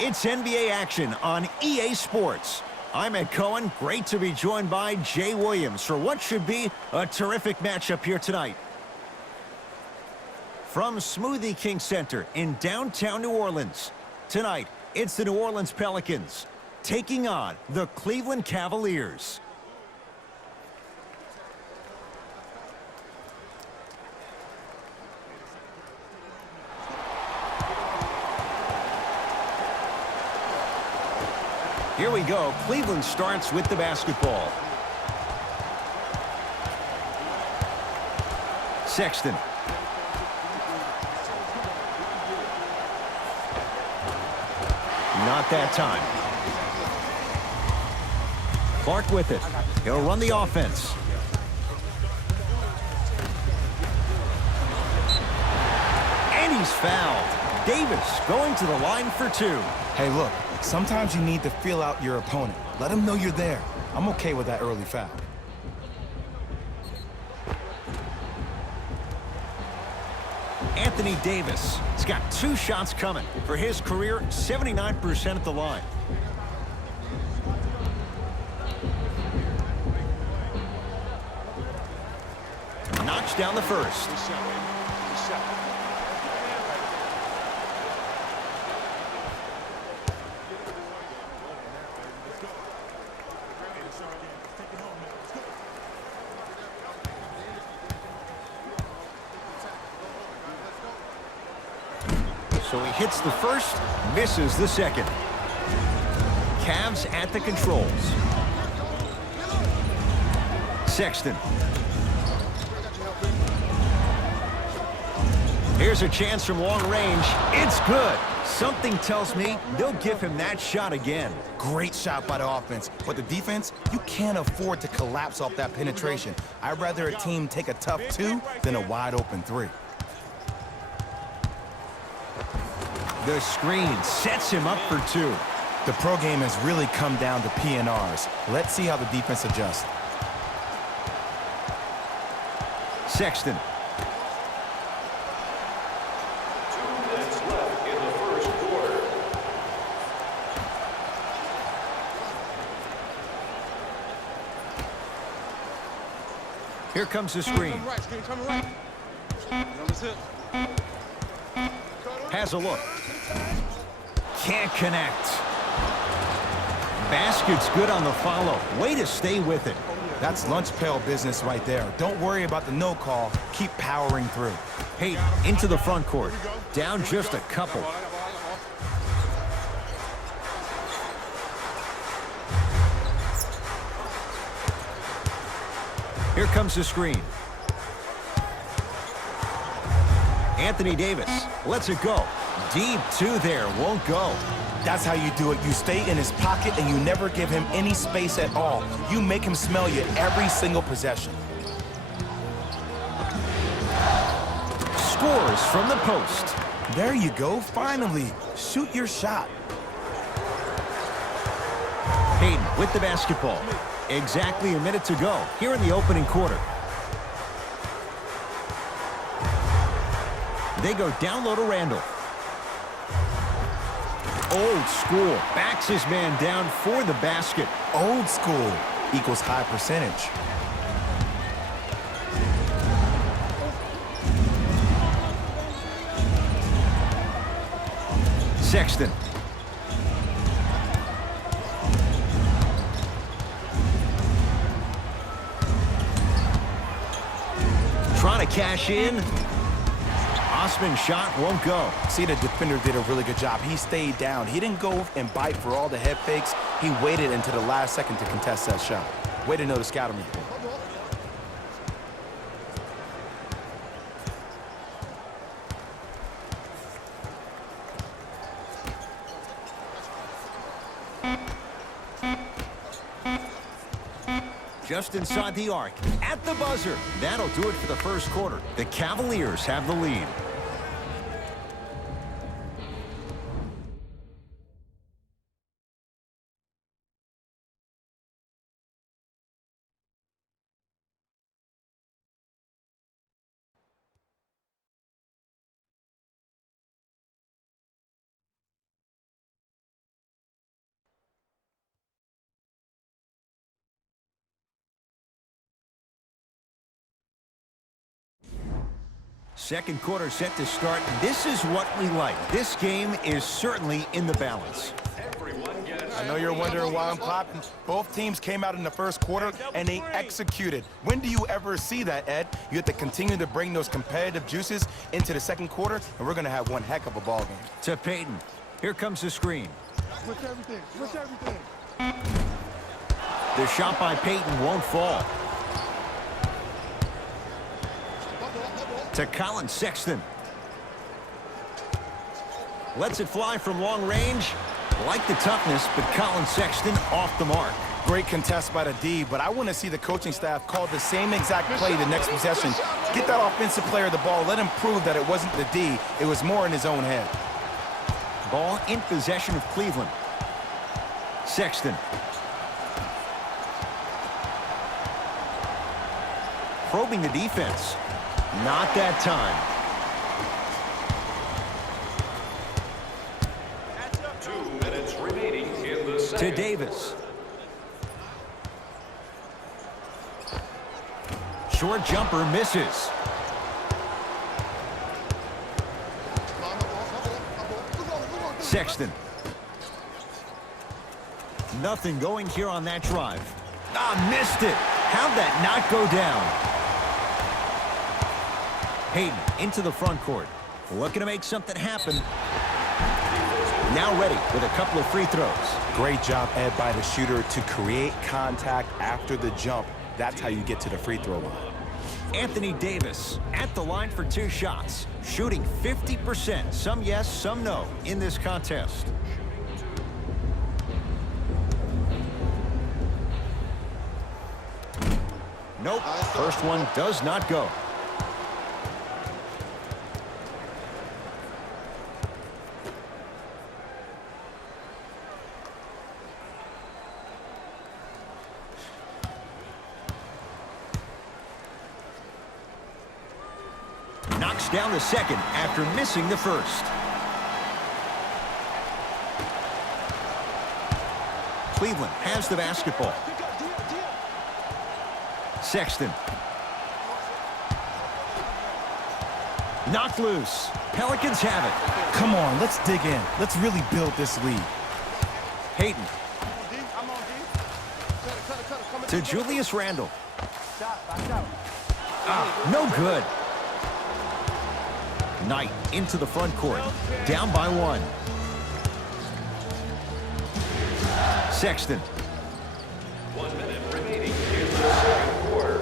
It's NBA action on EA Sports. I'm Ed Cohen. Great to be joined by Jay Williams for what should be a terrific matchup here tonight. From Smoothie King Center in downtown New Orleans, tonight it's the New Orleans Pelicans taking on the Cleveland Cavaliers. Here we go. Cleveland starts with the basketball. Sexton. Not that time. Clark with it. He'll run the offense. And he's fouled. Davis going to the line for two. Hey, look, sometimes you need to feel out your opponent. Let him know you're there. I'm okay with that early foul. Anthony Davis has got 2 shots coming. For his career, 79% at the line. Knocks down the first. So he hits the first, misses the second. Cavs at the controls. Sexton. Here's a chance from long range. It's good. Something tells me they'll give him that shot again. Great shot by the offense, but the defense, you can't afford to collapse off that penetration. I'd rather a team take a tough 2 than a wide open 3. The screen sets him up for 2. The pro game has really come down to PNRs. Let's see how the defense adjusts. Sexton. 2 minutes left in the first quarter. Here comes the screen. Has a look. Can't connect. Basket's good on the follow. Way to stay with it. That's lunch pail business right there. Don't worry about the no call. Keep powering through. Hayden into the front court. Down just a couple. Here comes the screen. Anthony Davis lets it go. Deep 2 there, won't go. That's how you do it. You stay in his pocket and you never give him any space at all. You make him smell you every single possession. Scores from the post. There you go, finally. Shoot your shot. Hayden with the basketball. Exactly a minute to go here in the opening quarter. They go down low to Randall. Old school. Backs his man down for the basket. Old school equals high percentage. Sexton. Trying to cash in. Osman shot won't go. See, the defender did a really good job. He stayed down. He didn't go and bite for all the head fakes. He waited until the last second to contest that shot. Way to know the scouting report. Just inside the arc, at the buzzer. That'll do it for the first quarter. The Cavaliers have the lead. Second quarter set to start. This is what we like. This game is certainly in the balance. I know you're wondering why I'm clapping. Both teams came out in the first quarter, and they executed. When do you ever see that, Ed? You have to continue to bring those competitive juices into the second quarter, and we're going to have one heck of a ball game. To Payton. Here comes the screen. Switch everything. Switch everything. The shot by Payton won't fall. To Colin Sexton. Lets it fly from long range. Like the toughness, but Colin Sexton off the mark. Great contest by the D, but I want to see the coaching staff call the same exact play the next possession. Get that offensive player the ball. Let him prove that it wasn't the D. It was more in his own head. Ball in possession of Cleveland. Sexton. Probing the defense. Not that time. 2 minutes remaining in the second. To Davis. Short jumper misses. Sexton. Nothing going here on that drive. Missed it. How'd that not go down? Hayden into the front court. Looking to make something happen. Now ready with a couple of free throws. Great job, Ed, by the shooter to create contact after the jump. That's how you get to the free throw line. Anthony Davis at the line for 2 shots. Shooting 50%. Some yes, some no in this contest. Nope. First one does not go. Knocks down the second after missing the first. Cleveland has the basketball. Sexton. Knocked loose. Pelicans have it. Come on, let's dig in. Let's really build this lead. Hayden. To Julius Randle. No good. Knight into the front court. Down by 1. Sexton. 1 minute remaining in the second quarter.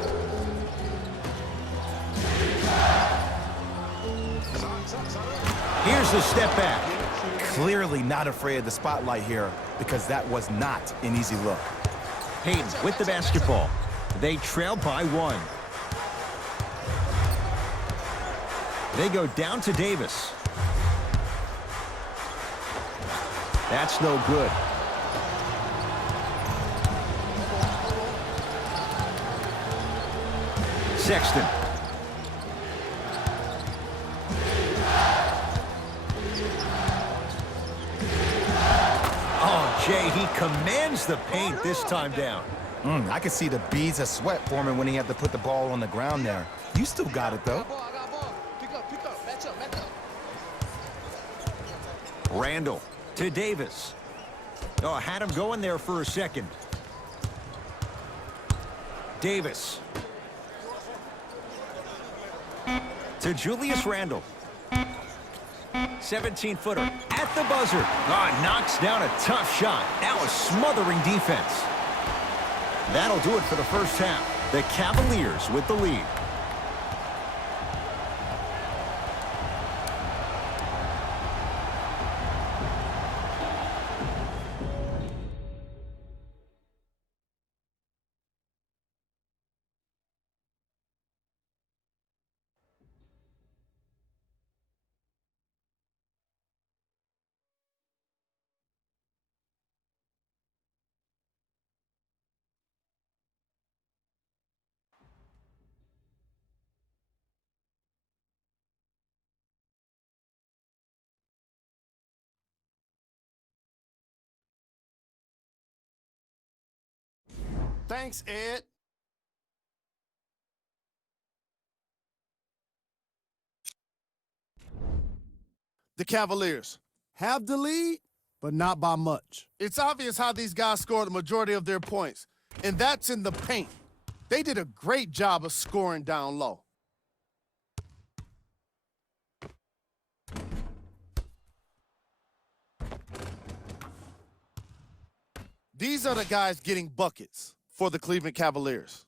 Here's the step back. Clearly not afraid of the spotlight here because that was not an easy look. Hayden with the basketball. They trail by 1. They go down to Davis. That's no good. Sexton. Oh, Jay, he commands the paint this time down. I could see the beads of sweat forming when he had to put the ball on the ground there. You still got it, though. Randle to Davis. Oh, had him going there for a second. Davis. To Julius Randle. 17-footer at the buzzer. Knocks down a tough shot. Now a smothering defense. That'll do it for the first half. The Cavaliers with the lead. Thanks, Ed. The Cavaliers have the lead, but not by much. It's obvious how these guys score the majority of their points, and that's in the paint. They did a great job of scoring down low. These are the guys getting buckets for the Cleveland Cavaliers.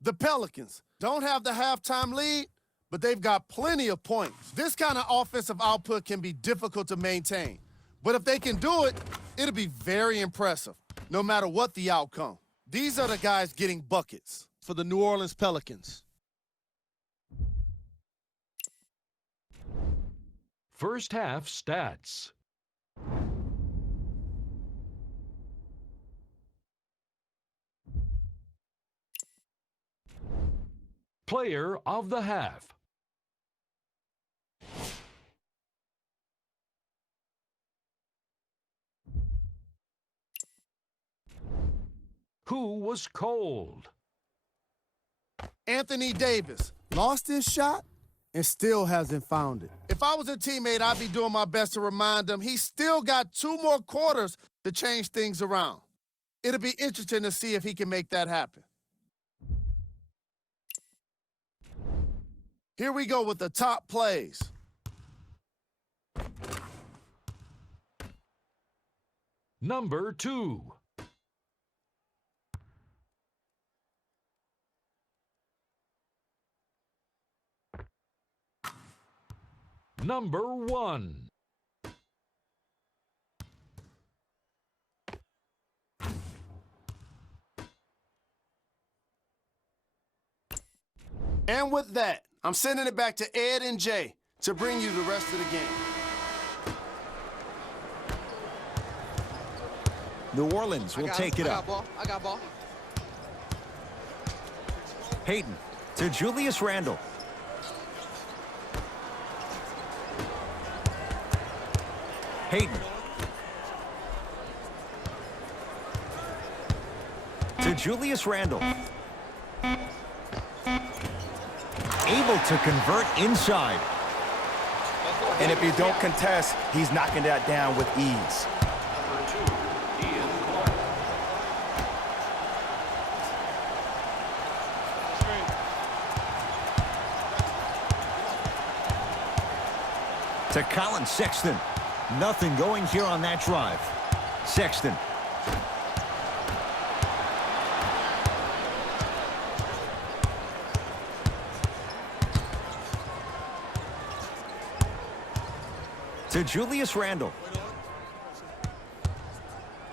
The Pelicans don't have the halftime lead, but they've got plenty of points. This kind of offensive output can be difficult to maintain. But if they can do it, it'll be very impressive, no matter what the outcome. These are the guys getting buckets for the New Orleans Pelicans. First half stats. Player of the half. Who was cold? Anthony Davis lost his shot and still hasn't found it. If I was a teammate, I'd be doing my best to remind him he's still got 2 more quarters to change things around. It'll be interesting to see if he can make that happen. Here we go with the top plays. Number 2. Number 1. And with that, I'm sending it back to Ed and Jay to bring you the rest of the game. New Orleans will take it up. I got ball. Hayden to Julius Randle. Hayden to Julius Randle. Able to convert inside. And if you don't contest, he's knocking that down with ease. To Colin Sexton. Nothing going here on that drive. Sexton. To Julius Randle.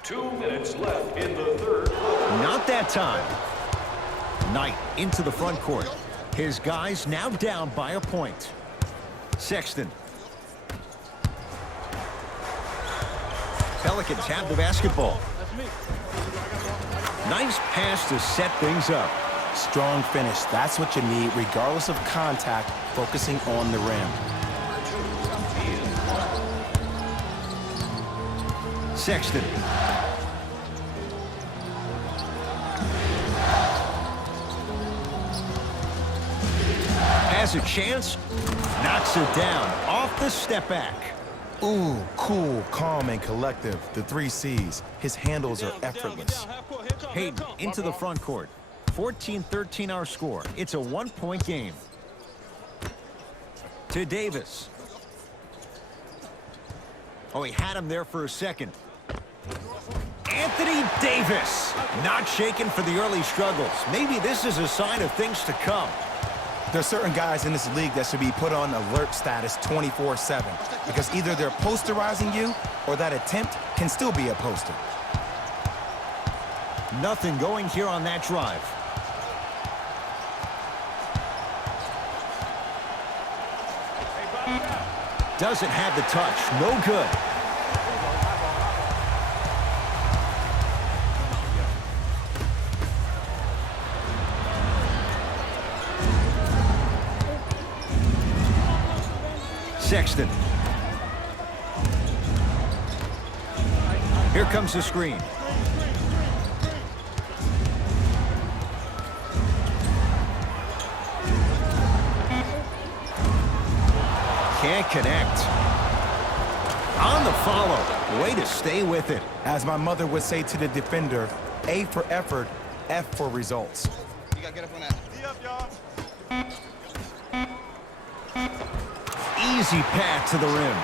2 minutes left in the third quarter. Not that time. Knight into the front court. His guys now down by a point. Sexton. Pelicans have the basketball. Nice pass to set things up. Strong finish. That's what you need, regardless of contact, focusing on the rim. Sexton. Has a chance. Knocks it down. Off the step back. Ooh, cool, calm, and collective. The 3 C's. His handles are effortless. Hayden into the front court. 14-13 our score. It's a 1-point game. To Davis. Oh, he had him there for a second. Anthony Davis. Not shaken for the early struggles. Maybe this is a sign of things to come. There's certain guys in this league that should be put on alert status 24/7 because either they're posterizing you or that attempt can still be a poster. Nothing going here on that drive. Doesn't have the touch. No good. Sexton. Here comes the screen. Can't connect. On the follow. Way to stay with it. As my mother would say to the defender, A for effort, F for results. You gotta get up on that. Easy path to the rim.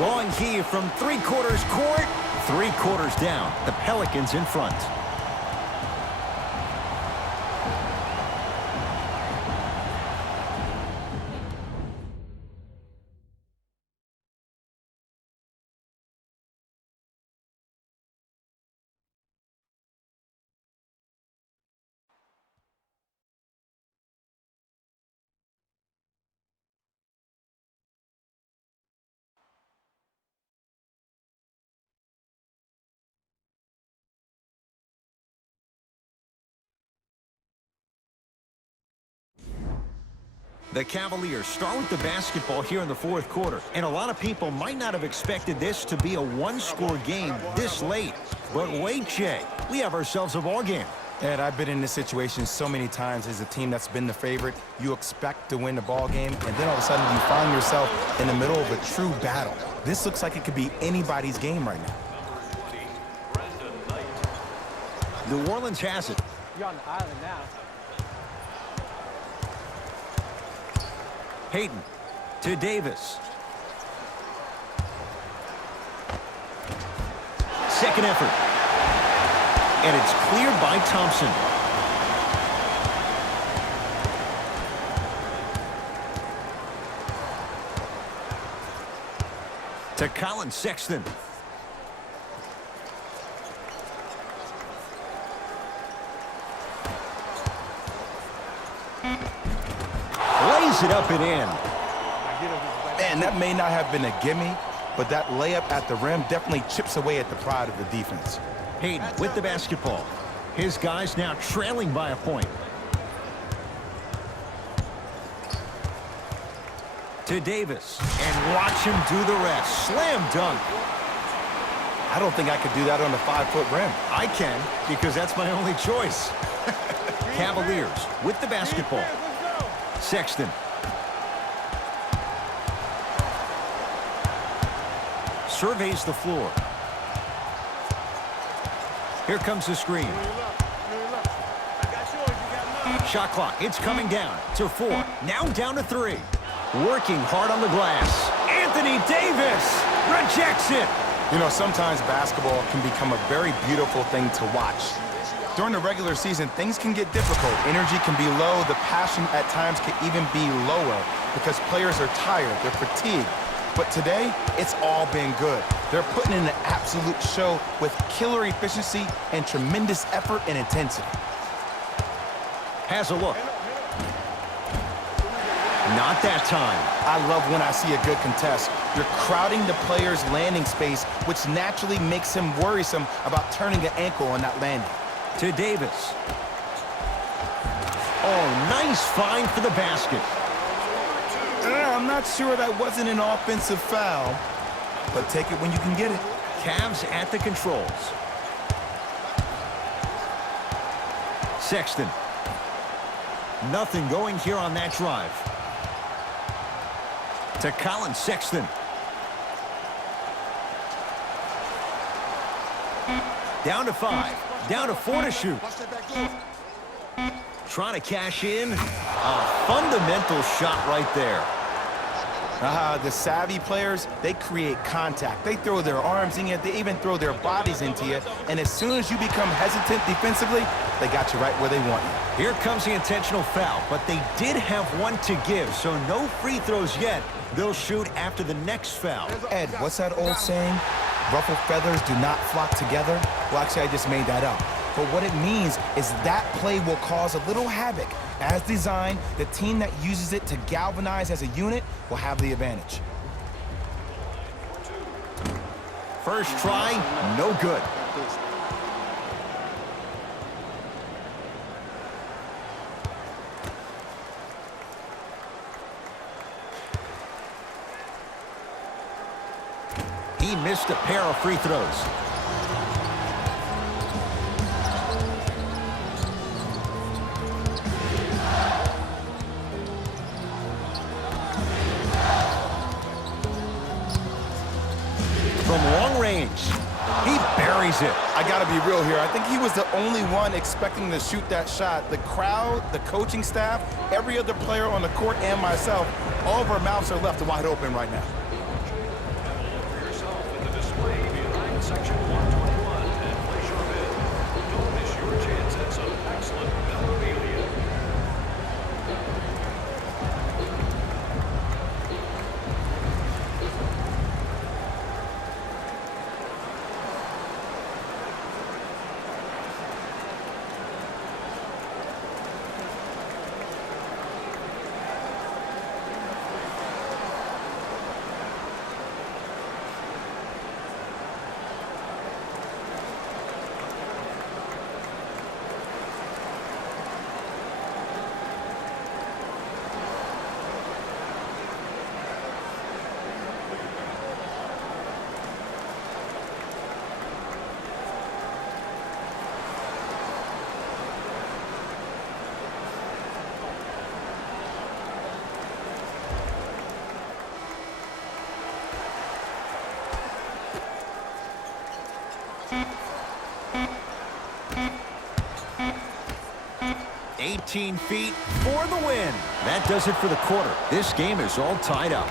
Long heave from three-quarters court. Three-quarters down. The Pelicans in front. The Cavaliers start with the basketball here in the fourth quarter, and a lot of people might not have expected this to be a one-score game this late. But wait, Jay, we have ourselves a ball game. Ed, I've been in this situation so many times as a team that's been the favorite. You expect to win the ball game, and then all of a sudden you find yourself in the middle of a true battle. This looks like it could be anybody's game right now. New Orleans has it. You're on the island now. Hayden to Davis. Second effort. And it's cleared by Thompson. To Colin Sexton. Lays it up and in. Man, that may not have been a gimme, but that layup at the rim definitely chips away at the pride of the defense. Hayden with the basketball. His guys now trailing by a point. To Davis. And watch him do the rest. Slam dunk. I don't think I could do that on a 5-foot rim. I can, because that's my only choice. Cavaliers with the basketball. Sexton. Surveys the floor. Here comes the screen. Shot clock. It's coming down to 4. Now down to 3. Working hard on the glass. Anthony Davis rejects it. You know, sometimes basketball can become a very beautiful thing to watch. During the regular season, things can get difficult. Energy can be low. The passion at times can even be lower because players are tired. They're fatigued. But today, it's all been good. They're putting in an absolute show with killer efficiency and tremendous effort and intensity. Has a look. Not that time. I love when I see a good contest. You're crowding the player's landing space, which naturally makes him worrisome about turning an ankle on that landing. To Davis. Oh, nice find for the basket. I'm not sure that wasn't an offensive foul, but take it when you can get it. Cavs at the controls. Sexton. Nothing going here on that drive. To Colin Sexton. Down to 5. Down to 4 to shoot. Trying to cash in. A fundamental shot right there. The savvy players, they create contact. They throw their arms in you. They even throw their bodies into you. And as soon as you become hesitant defensively, they got you right where they want you. Here comes the intentional foul, but they did have one to give, so no free throws yet. They'll shoot after the next foul. Ed, what's that old saying? Ruffled feathers do not flock together? Well, actually, I just made that up. But what it means is that play will cause a little havoc. As designed, the team that uses it to galvanize as a unit will have the advantage. First try, no good. He missed a pair of free throws. misses it. I got to be real here. I think he was the only one expecting to shoot that shot. The crowd, the coaching staff, every other player on the court, and myself, all of our mouths are left wide open right now. For yourself in the display behind section 121 and place your bid. Don't miss your chance at some excellent memorabilia. Feet for the win. That does it for the quarter. This game is all tied up.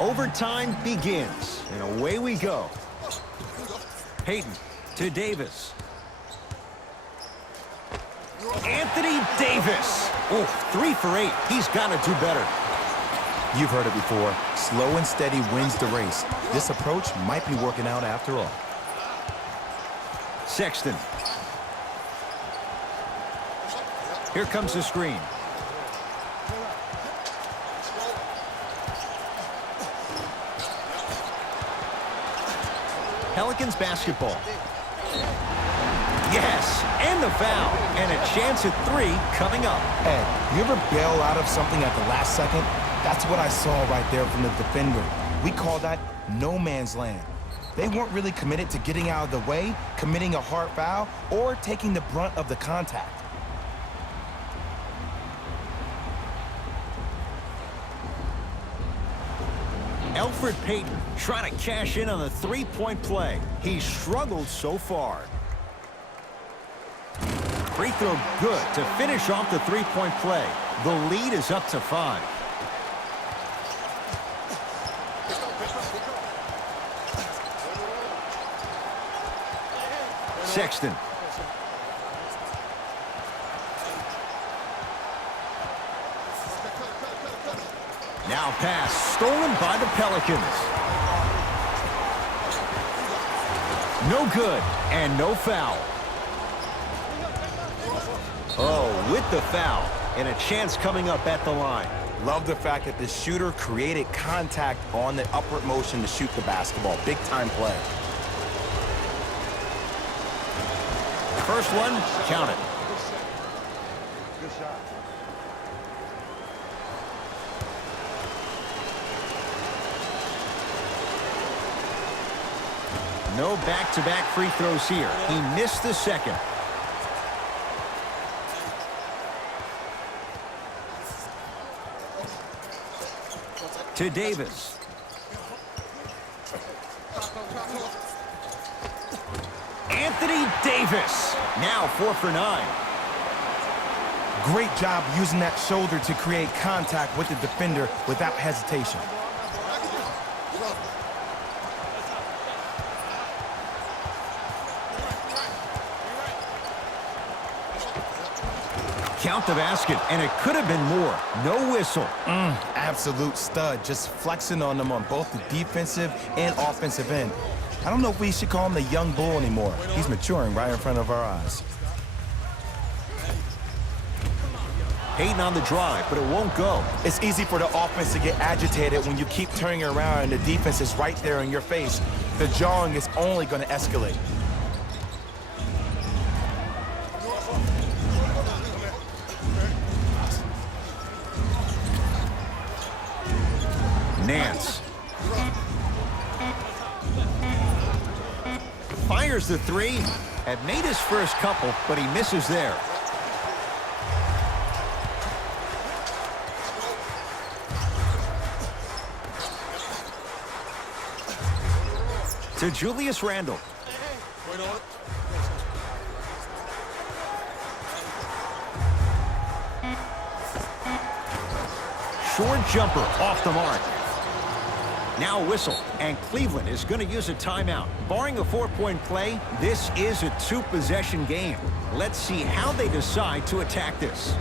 Overtime begins, and away we go. Payton to Davis. Anthony Davis. Oh, 3 for 8. He's got to do better. You've heard it before. Slow and steady wins the race. This approach might be working out after all. Sexton. Here comes the screen. Pelicans basketball. Yes, and the foul. And a chance at 3 coming up. Ed, you ever bail out of something at the last second? That's what I saw right there from the defender. We call that no man's land. They weren't really committed to getting out of the way, committing a hard foul, or taking the brunt of the contact. Elfrid Payton trying to cash in on the 3-point play. He's struggled so far. Free throw good to finish off the 3-point play. The lead is up to 5. Sexton. Now pass stolen by the Pelicans. No good and no foul. Oh, with the foul and a chance coming up at the line. Love the fact that the shooter created contact on the upward motion to shoot the basketball. Big time play. First one, count it. Good shot. No back-to-back free throws here. He missed the second. To Davis. Anthony Davis. Now 4 for 9. Great job using that shoulder to create contact with the defender without hesitation. Count the basket, and it could have been more. No whistle. Absolute stud, just flexing on them on both the defensive and offensive end. I don't know if we should call him the young bull anymore. He's maturing right in front of our eyes. Hayden on the drive, but it won't go. It's easy for the offense to get agitated when you keep turning around and the defense is right there in your face. The jawing is only going to escalate. Nance. Fires the three. Had made his first couple, but he misses there. To Julius Randle. Short jumper off the mark. Now a whistle, and Cleveland is going to use a timeout. Barring a 4-point play, this is a two-possession game. Let's see how they decide to attack this.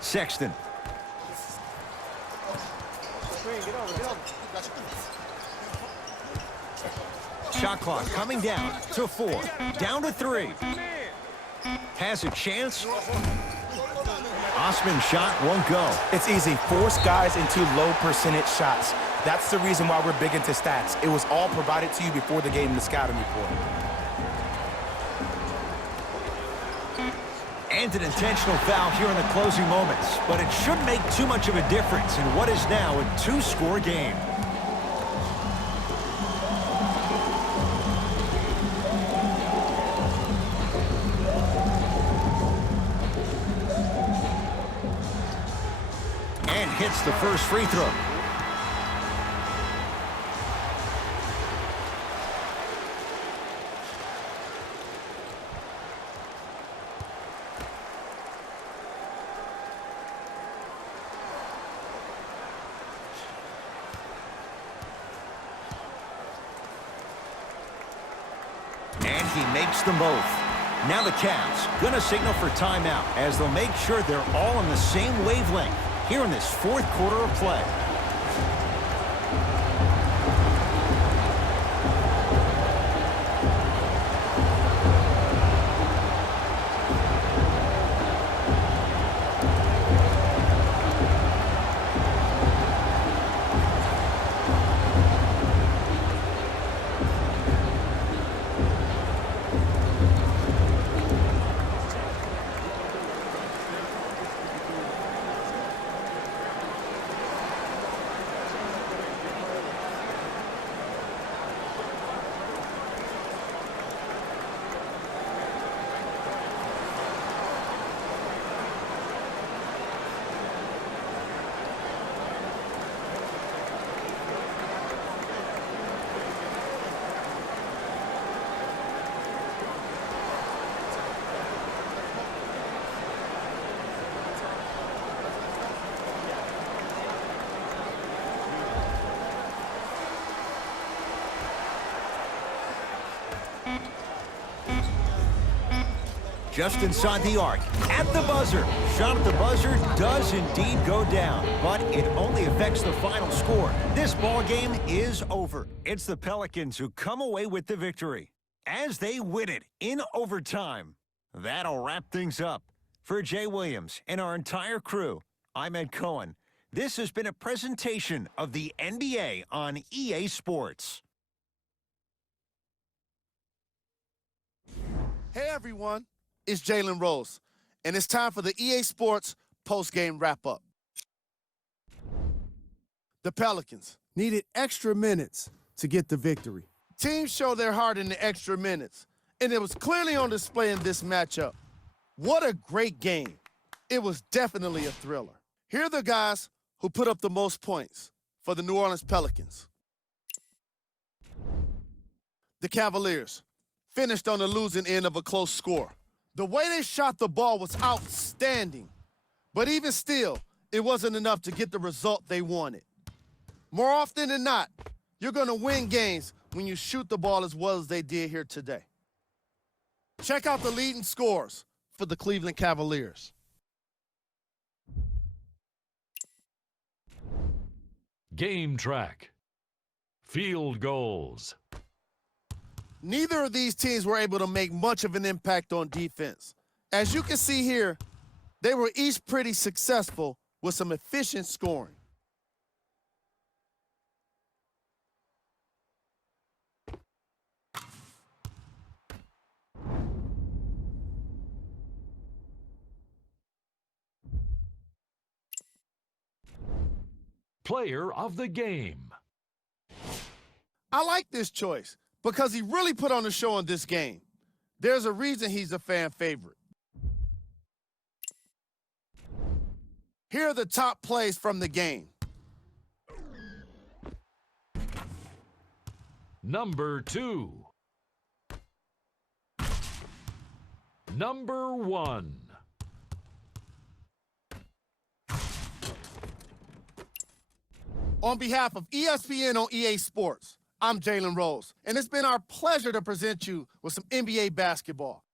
Sexton. Shot clock coming down to 4. Down to 3. Has a chance. Osman's shot won't go. It's easy. Force guys into low percentage shots. That's the reason why we're big into stats. It was all provided to you before the game in the scouting report. And an intentional foul here in the closing moments. But it shouldn't make too much of a difference in what is now a 2-score game. And hits the first free throw. And he makes them both. Now the Cavs gonna signal for timeout as they'll make sure they're all on the same wavelength here in this fourth quarter of play. Just inside the arc, at the buzzer. Shot at the buzzer does indeed go down, but it only affects the final score. This ball game is over. It's the Pelicans who come away with the victory as they win it in overtime. That'll wrap things up. For Jay Williams and our entire crew, I'm Ed Cohen. This has been a presentation of the NBA on EA Sports. Hey everyone, it's Jalen Rose, and it's time for the EA Sports post-game wrap-up. The Pelicans needed extra minutes to get the victory. Teams show their heart in the extra minutes, and it was clearly on display in this matchup. What a great game. It was definitely a thriller. Here are the guys who put up the most points for the New Orleans Pelicans. The Cavaliers finished on the losing end of a close score. The way they shot the ball was outstanding, but even still, it wasn't enough to get the result they wanted. More often than not, you're going to win games when you shoot the ball as well as they did here today. Check out the leading scores for the Cleveland Cavaliers. Game track. Field goals. Neither of these teams were able to make much of an impact on defense. As you can see here, they were each pretty successful with some efficient scoring. Player of the game. I like this choice because he really put on a show in this game. There's a reason he's a fan favorite. Here are the top plays from the game. Number 2. Number 1. On behalf of ESPN on EA Sports, I'm Jalen Rose, and it's been our pleasure to present you with some NBA basketball.